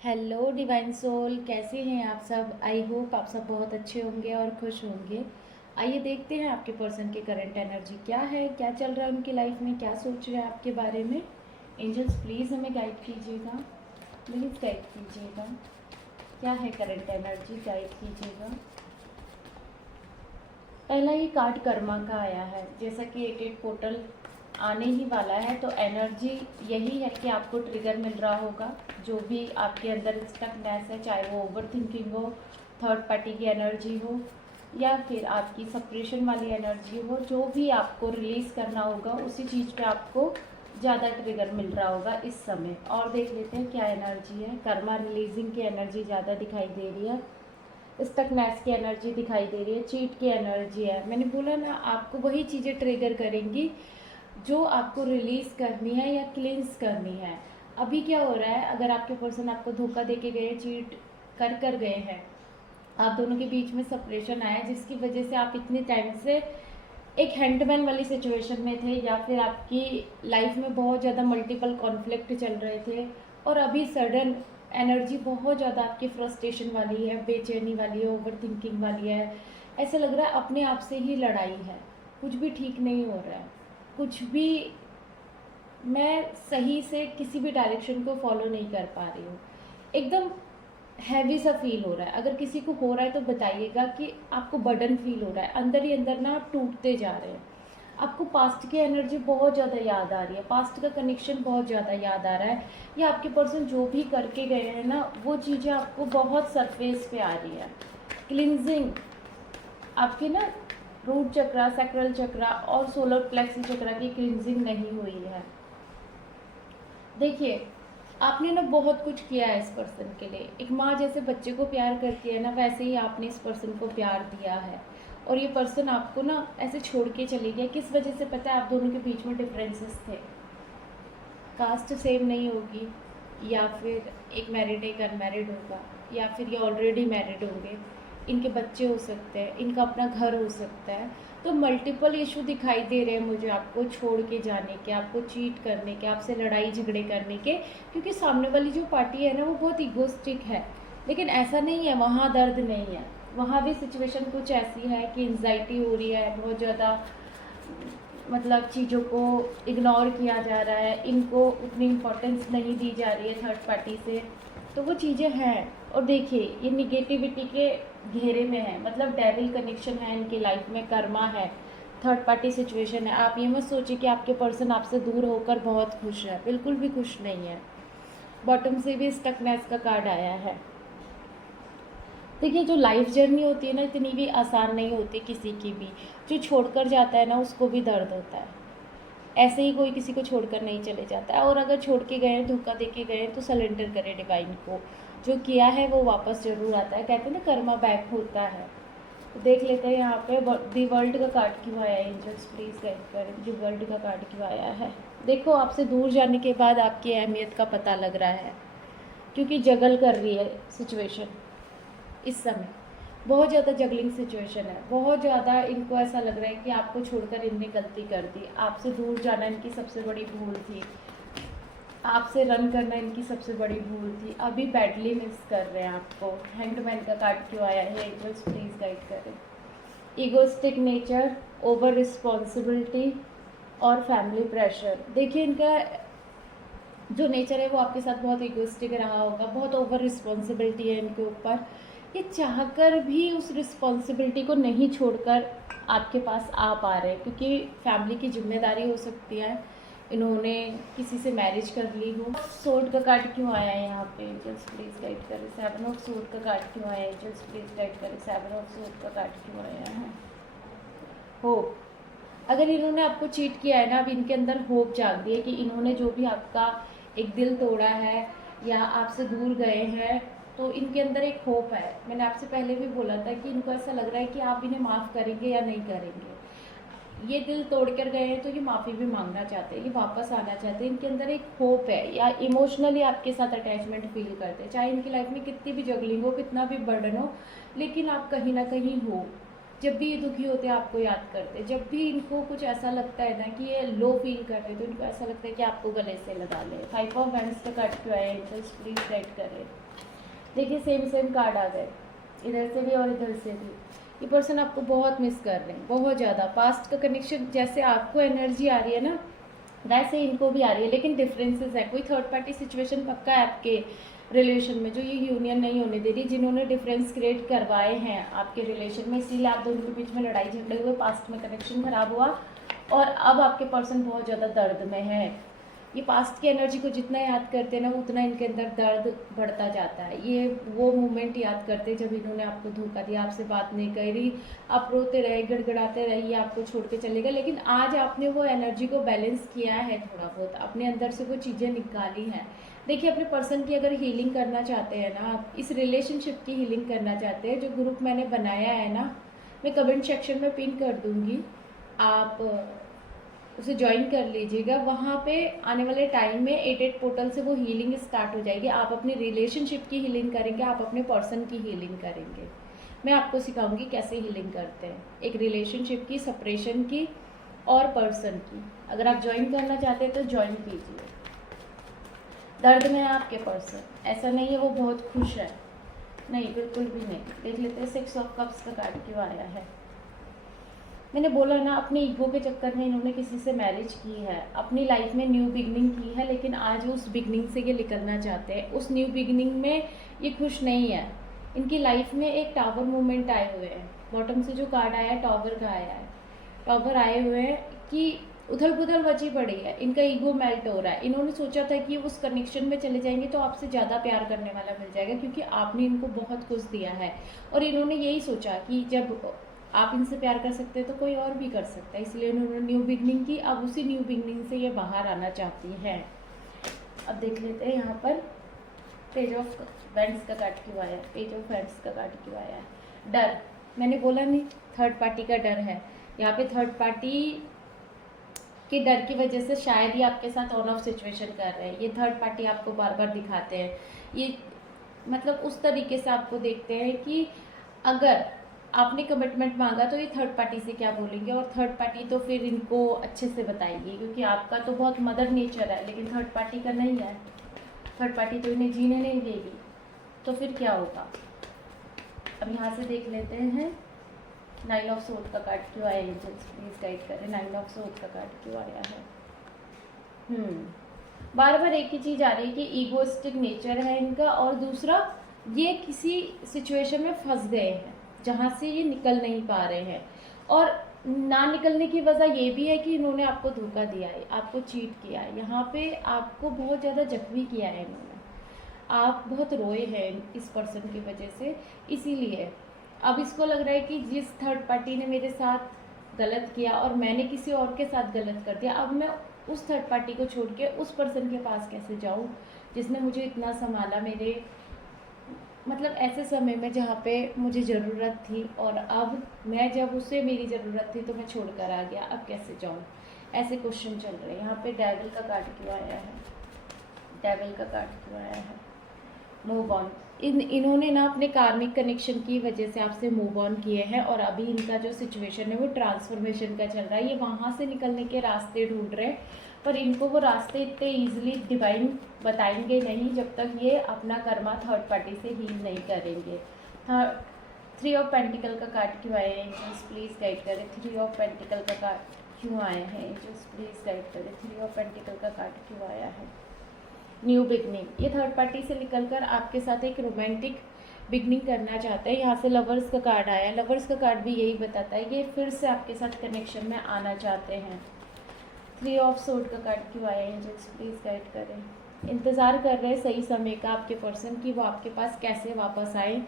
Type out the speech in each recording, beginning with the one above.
Hello divine soul, कैसे हैं आप सब। आई होप आप सब बहुत अच्छे होंगे और खुश होंगे। आइए देखते हैं आपके पर्सन की करंट एनर्जी क्या है, क्या चल रहा है उनकी लाइफ में, क्या सोच रहे हैं आपके बारे में। एंजल्स प्लीज़ हमें गाइड कीजिएगा, प्लीज़ गाइड कीजिएगा। क्या है करंट एनर्जी, गाइड कीजिएगा। पहला ही कार्ड कर्मा का आया है। जैसा कि 88 पोर्टल आने ही वाला है, तो एनर्जी यही है कि आपको ट्रिगर मिल रहा होगा। जो भी आपके अंदर स्टकनेस है, चाहे वो ओवर थिंकिंग हो, थर्ड पार्टी की एनर्जी हो, या फिर आपकी सप्रेशन वाली एनर्जी हो, जो भी आपको रिलीज़ करना होगा उसी चीज़ पे आपको ज़्यादा ट्रिगर मिल रहा होगा इस समय। और देख लेते हैं क्या एनर्जी है। कर्मा रिलीजिंग की एनर्जी ज़्यादा दिखाई दे रही है, स्टकनेस की एनर्जी दिखाई दे रही है, चीट की एनर्जी है। मैंने बोला ना, आपको वही चीज़ें ट्रिगर करेंगी जो आपको रिलीज़ करनी है या क्लींस करनी है। अभी क्या हो रहा है, अगर आपके पर्सन आपको धोखा दे के गए, चीट कर गए हैं, आप दोनों के बीच में सेपरेशन आया जिसकी वजह से आप इतने टाइम से एक हैंडमैन वाली सिचुएशन में थे, या फिर आपकी लाइफ में बहुत ज़्यादा मल्टीपल कॉन्फ्लिक्ट चल रहे थे, और अभी सडन एनर्जी बहुत ज़्यादा आपकी फ्रस्ट्रेशन वाली है, बेचैनी वाली है, ओवर थिंकिंग वाली है। ऐसा लग रहा है अपने आप से ही लड़ाई है, कुछ भी ठीक नहीं हो रहा है, कुछ भी मैं सही से किसी भी डायरेक्शन को फॉलो नहीं कर पा रही हूँ। एकदम हैवी सा फील हो रहा है। अगर किसी को हो रहा है तो बताइएगा कि आपको बर्डन फील हो रहा है, अंदर ही अंदर ना आप टूटते जा रहे हैं। आपको पास्ट की एनर्जी बहुत ज़्यादा याद आ रही है, पास्ट का कनेक्शन बहुत ज़्यादा याद आ रहा है, या आपके पर्सन जो भी करके गए हैं ना, वो चीज़ें आपको बहुत सरफेस पे आ रही है। क्लिनजिंग आपके ना रूट चक्रा, सैक्रल चक्रा और सोलर प्लेक्स चक्रा की क्लिनजिंग नहीं हुई है। देखिए, आपने ना बहुत कुछ किया है इस पर्सन के लिए। एक माँ जैसे बच्चे को प्यार करती है ना, वैसे ही आपने इस पर्सन को प्यार दिया है। और ये पर्सन आपको ना ऐसे छोड़ के चली गया, किस वजह से पता है? आप दोनों के बीच में डिफरेंसेस थे, कास्ट सेम नहीं होगी, या फिर एक मैरिड एक अनमैरिड होगा, या फिर ये ऑलरेडी मैरिड होंगे, इनके बच्चे हो सकते हैं, इनका अपना घर हो सकता है। तो मल्टीपल इशू दिखाई दे रहे हैं मुझे आपको छोड़ के जाने के, आपको चीट करने के, आपसे लड़ाई झगड़े करने के। क्योंकि सामने वाली जो पार्टी है ना, वो बहुत इगोस्टिक है। लेकिन ऐसा नहीं है, वहाँ दर्द नहीं है, वहाँ भी सिचुएशन कुछ ऐसी है कि एंजाइटी हो रही है बहुत ज़्यादा, मतलब चीज़ों को इग्नोर किया जा रहा है, इनको उतनी इम्पोर्टेंस नहीं दी जा रही है थर्ड पार्टी से। तो वो चीज़ें हैं। और देखिए, ये निगेटिविटी के घेरे में है, मतलब डेविल कनेक्शन है इनकी लाइफ में, कर्मा है, थर्ड पार्टी सिचुएशन है। आप ये मत सोचिए कि आपके पर्सन आपसे दूर होकर बहुत खुश है, बिल्कुल भी खुश नहीं है। बॉटम से भी स्टकनेस का कार्ड आया है। देखिए, जो लाइफ जर्नी होती है ना, इतनी भी आसान नहीं होती किसी की भी। जो छोड़कर जाता है ना, उसको भी दर्द होता है। ऐसे ही कोई किसी को छोड़कर नहीं चले जाता है। और अगर छोड़ के गए हैं, धोखा दे के गए हैं, तो सरेंडर करें डिवाइन को। जो किया है वो वापस ज़रूर आता है, कहते हैं ना कर्मा बैक होता है। तो देख लेते हैं यहाँ पे दी वर्ल्ड का कार्ड क्यों आया है। एंजल्स प्लीज़ गाइड करें, जो वर्ल्ड का कार्ड क्यों आया है। देखो, आपसे दूर जाने के बाद आपकी अहमियत का पता लग रहा है, क्योंकि जगल कर रही है सिचुएशन इस समय। बहुत ज़्यादा जगलिंग सिचुएशन है, बहुत ज़्यादा इनको ऐसा लग रहा है कि आपको छोड़कर इनने गलती कर दी, आपसे दूर जाना इनकी सबसे बड़ी भूल थी, आपसे रन करना इनकी सबसे बड़ी भूल थी, अभी बैडली मिस कर रहे हैं आपको। हैंगमैन का कार्ड क्यों आया है? एंजल्स प्लीज़ गाइड करें। ईगोस्टिक नेचर, ओवर रिस्पॉन्सिबिलिटी और फैमिली प्रेशर। देखिए, इनका जो नेचर है वो आपके साथ बहुत इगोइस्टिक रहा होगा, बहुत ओवर रिस्पॉन्सिबिलिटी है इनके ऊपर। ये चाहकर भी उस रिस्पॉन्सिबिलिटी को नहीं छोड़कर आपके पास आ पा रहे, क्योंकि फैमिली की जिम्मेदारी हो सकती है, इन्होंने किसी से मैरिज कर ली हो। सोर्ड का कार्ड क्यों आया है यहाँ पे? एंजल्स प्लीज़ गाइड करें। सेवन ऑफ सोर्ड का कार्ड क्यों आया है? एंजल्स प्लीज़ गाइड करें। सेवन ऑफ सोर्ड का कार्ड क्यों आया है? होप। अगर इन्होंने आपको चीट किया है ना, अब इनके अंदर होप जाग रही है कि इन्होंने जो भी आपका एक दिल तोड़ा है या आपसे दूर गए हैं, तो इनके अंदर एक होप है। मैंने आपसे पहले भी बोला था कि इनको ऐसा लग रहा है कि आप इन्हें माफ़ करेंगे या नहीं करेंगे। ये दिल तोड़ कर गए हैं तो ये माफ़ी भी मांगना चाहते हैं, ये वापस आना चाहते हैं। इनके अंदर एक होप है, या इमोशनली आपके साथ अटैचमेंट फील करते हैं। चाहे इनकी लाइफ में कितनी भी जगलिंग हो, कितना भी बर्डन हो, लेकिन आप कहीं ना कहीं हो। जब भी ये दुखी होते हैं आपको याद करते हैं, जब भी इनको कुछ ऐसा लगता है ना कि ये लो फील कर रहे हैं तो इनको ऐसा लगता है कि आपको गले से लगा ले। 5 ऑफ वैंड्स का कार्ड क्यों आया, एंजल्स प्लीज गाइड करें। देखिए सेम कार्ड आ गए, इधर से भी और इधर से भी। ये पर्सन आपको बहुत मिस कर रहे हैं, बहुत ज़्यादा। पास्ट का कनेक्शन जैसे आपको एनर्जी आ रही है ना, वैसे इनको भी आ रही है, लेकिन डिफरेंसेस है। कोई थर्ड पार्टी सिचुएशन पक्का है आपके रिलेशन में जो ये यूनियन नहीं होने दे रही, जिन्होंने डिफरेंस क्रिएट करवाए हैं आपके रिलेशन में, इसीलिए आप दोनों के बीच में लड़ाई झगड़े हुए, पास्ट में कनेक्शन खराब हुआ और अब आपके पर्सन बहुत ज़्यादा दर्द में है। ये पास्ट की एनर्जी को जितना याद करते हैं ना, उतना इनके अंदर दर्द बढ़ता जाता है। ये वो मोमेंट याद करते जब इन्होंने आपको धोखा दिया, आपसे बात नहीं करी, आप रोते रहे, गड़गड़ाते रहे, ये आपको छोड़ के चले गए। लेकिन आज आपने वो एनर्जी को बैलेंस किया है, थोड़ा बहुत अपने अंदर से वो चीज़ें निकाली हैं। देखिए अपने पर्सन की अगर हीलिंग करना चाहते हैं ना, आप इस रिलेशनशिप की हीलिंग करना चाहते हैं, जो ग्रुप मैंने बनाया है ना, मैं कमेंट सेक्शन में पिन कर दूँगी, आप उसे ज्वाइन कर लीजिएगा। वहाँ पे आने वाले टाइम में 8 पोर्टल से वो हीलिंग स्टार्ट हो जाएगी। आप अपनी रिलेशनशिप की हीलिंग करेंगे, आप अपने पर्सन की हीलिंग करेंगे। मैं आपको सिखाऊंगी कैसे हीलिंग करते हैं, एक रिलेशनशिप की, सेपरेशन की और पर्सन की। अगर आप ज्वाइन करना चाहते हैं तो ज्वाइन कीजिए। दर्द में है आपके पर्सन, ऐसा नहीं है वो बहुत खुश है, नहीं बिल्कुल भी नहीं। देख लेते हैं 6 ऑफ कप्स का कार्ड क्यों आया है। मैंने बोला ना, अपने ईगो के चक्कर में इन्होंने किसी से मैरिज की है, अपनी लाइफ में न्यू बिगनिंग की है, लेकिन आज उस बिगनिंग से ये निकलना चाहते हैं। उस न्यू बिगनिंग में ये खुश नहीं है। इनकी लाइफ में एक टावर मूवमेंट आए हुए हैं। बॉटम से जो कार्ड आया है टावर का आया है, टावर आए हुए हैं कि उथल पुथल मची पड़ी है, इनका ईगो मेल्ट हो रहा है। इन्होंने सोचा था कि उस कनेक्शन में चले जाएंगे तो आपसे ज़्यादा प्यार करने वाला मिल जाएगा, क्योंकि आपने इनको बहुत कुछ दिया है। और इन्होंने यही सोचा कि जब आप इनसे प्यार कर सकते हैं तो कोई और भी कर सकता है, इसलिए उन्होंने न्यू बिगनिंग की। अब उसी न्यू बिगनिंग से ये बाहर आना चाहती हैं। अब देख लेते हैं यहाँ पर पेज ऑफ वैंड्स का कार्ड क्यों आया है, पेज ऑफ वैंड्स का कार्ड क्यों आया है। डर, मैंने बोला नहीं, थर्ड पार्टी का डर है यहाँ पे। थर्ड पार्टी के डर की वजह से शायद ही आपके साथ ऑन ऑफ सिचुएशन कर रहे हैं। ये थर्ड पार्टी आपको बार बार दिखाते हैं, ये मतलब उस तरीके से आपको देखते हैं कि अगर आपने कमिटमेंट मांगा तो ये थर्ड पार्टी से क्या बोलेंगे, और थर्ड पार्टी तो फिर इनको अच्छे से बताएगी, क्योंकि आपका तो बहुत मदर नेचर है, लेकिन थर्ड पार्टी का नहीं है। थर्ड पार्टी तो इन्हें जीने नहीं देगी, तो फिर क्या होगा। अब यहाँ से देख लेते हैं 9 ऑफ सोर्ड का कार्ड क्यों आया, एंजल्स प्लीज गाइड करें। 9 ऑफ सोर्ड का कार्ड क्यों आया है। बार बार एक ही चीज़ आ रही है कि ईगोइस्टिक नेचर है इनका, और दूसरा ये किसी सिचुएशन में फंस गए हैं जहाँ से ये निकल नहीं पा रहे हैं। और ना निकलने की वजह ये भी है कि इन्होंने आपको धोखा दिया है, आपको चीट किया है, यहाँ पे आपको बहुत ज़्यादा जख्मी किया है इन्होंने। आप बहुत रोए हैं इस पर्सन की वजह से, इसीलिए अब इसको लग रहा है कि जिस थर्ड पार्टी ने मेरे साथ गलत किया और मैंने किसी और के साथ गलत कर दिया, अब मैं उस थर्ड पार्टी को छोड़ के उस पर्सन के पास कैसे जाऊँ जिसने मुझे इतना संभाला, मेरे मतलब ऐसे समय में जहाँ पे मुझे ज़रूरत थी, और अब मैं जब उसे मेरी ज़रूरत थी तो मैं छोड़ कर आ गया, अब कैसे जाऊँ। ऐसे क्वेश्चन चल रहे हैं। यहाँ पे डेविल का कार्ड क्यों आया है, डेविल का कार्ड क्यों आया है। मूव ऑन, इन्होंने ना अपने कार्मिक कनेक्शन की वजह से आपसे मूव ऑन किए हैं, और अभी इनका जो सिचुएशन है वो ट्रांसफॉर्मेशन का चल रहा है। ये वहाँ से निकलने के रास्ते ढूंढ रहे हैं, पर इनको वो रास्ते इतने ईजिली डिवाइन बताएंगे नहीं जब तक ये अपना कर्मा थर्ड पार्टी से हील नहीं करेंगे। 3 ऑफ पेंटिकल का कार्ड क्यों आए हैं, एंजल्स प्लीज़ गाइड करें। 3 ऑफ पेंटिकल का कार्ड क्यों आए हैं, एंजल्स प्लीज़ गाइड करें। 3 ऑफ पेंटिकल का कार्ड क्यों आया है। न्यू बिगनिंग, ये थर्ड पार्टी से निकलकर आपके साथ एक रोमांटिक बिगनिंग करना चाहते हैं। यहाँ से लवर्स का कार्ड आया है, लवर्स का कार्ड भी यही बताता है, ये फिर से आपके साथ कनेक्शन में आना चाहते हैं। 3 ऑफ सोर्ड का कार्ड क्यों आया है, एंजल्स प्लीज़ गाइड करें। इंतज़ार कर रहे हैं सही समय का आपके पर्सन की, वो आपके पास कैसे वापस आए।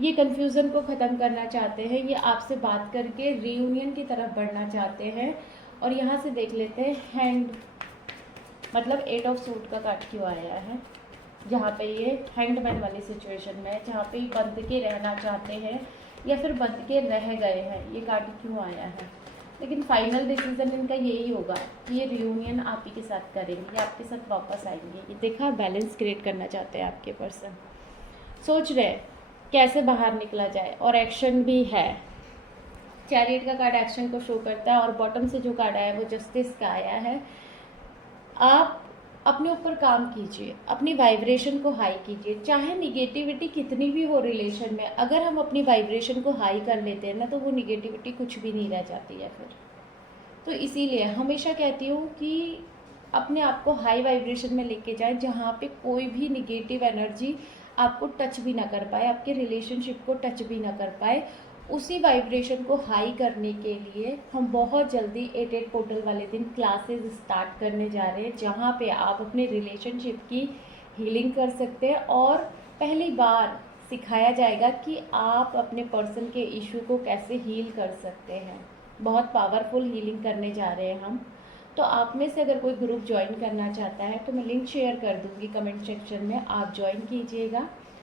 ये कन्फ्यूज़न को ख़त्म करना चाहते हैं, ये आपसे बात करके रीयूनियन की तरफ बढ़ना चाहते हैं। और यहाँ से देख लेते हैं हैंड, मतलब 8 ऑफ सोर्ड का कार्ड क्यों आया है, जहाँ पे ये हैंडमैन वाली सिचुएशन में, जहाँ पे बंध के रहना चाहते हैं या फिर बंध के रह गए हैं, ये कार्ड क्यों आया है। लेकिन फाइनल डिसीजन इनका यही होगा कि ये रियूनियन आप ही के साथ करेंगे, ये आपके साथ वापस आएंगे। ये देखा, बैलेंस क्रिएट करना चाहते हैं आपके पर्सन, सोच रहे हैं कैसे बाहर निकला जाए, और एक्शन भी है। चैरियट का कार्ड एक्शन को शो करता है और बॉटम से जो कार्ड आया है वो जस्टिस का आया है। आप अपने ऊपर काम कीजिए, अपनी वाइब्रेशन को हाई कीजिए। चाहे निगेटिविटी कितनी भी हो रिलेशन में, अगर हम अपनी वाइब्रेशन को हाई कर लेते हैं ना तो वो निगेटिविटी कुछ भी नहीं रह जाती है फिर। तो इसीलिए हमेशा कहती हूँ कि अपने आप को हाई वाइब्रेशन में लेके जाएं, जहाँ पे कोई भी निगेटिव एनर्जी आपको टच भी ना कर पाए, आपके रिलेशनशिप को टच भी ना कर पाए। उसी वाइब्रेशन को हाई करने के लिए हम बहुत जल्दी 8-8 पोर्टल वाले दिन क्लासेस स्टार्ट करने जा रहे हैं, जहाँ पे आप अपने रिलेशनशिप की हीलिंग कर सकते हैं। और पहली बार सिखाया जाएगा कि आप अपने पर्सन के इशू को कैसे हील कर सकते हैं। बहुत पावरफुल हीलिंग करने जा रहे हैं हम। तो आप में से अगर कोई ग्रुप ज्वाइन करना चाहता है तो मैं लिंक शेयर कर दूँगी कमेंट सेक्शन में, आप ज्वाइन कीजिएगा।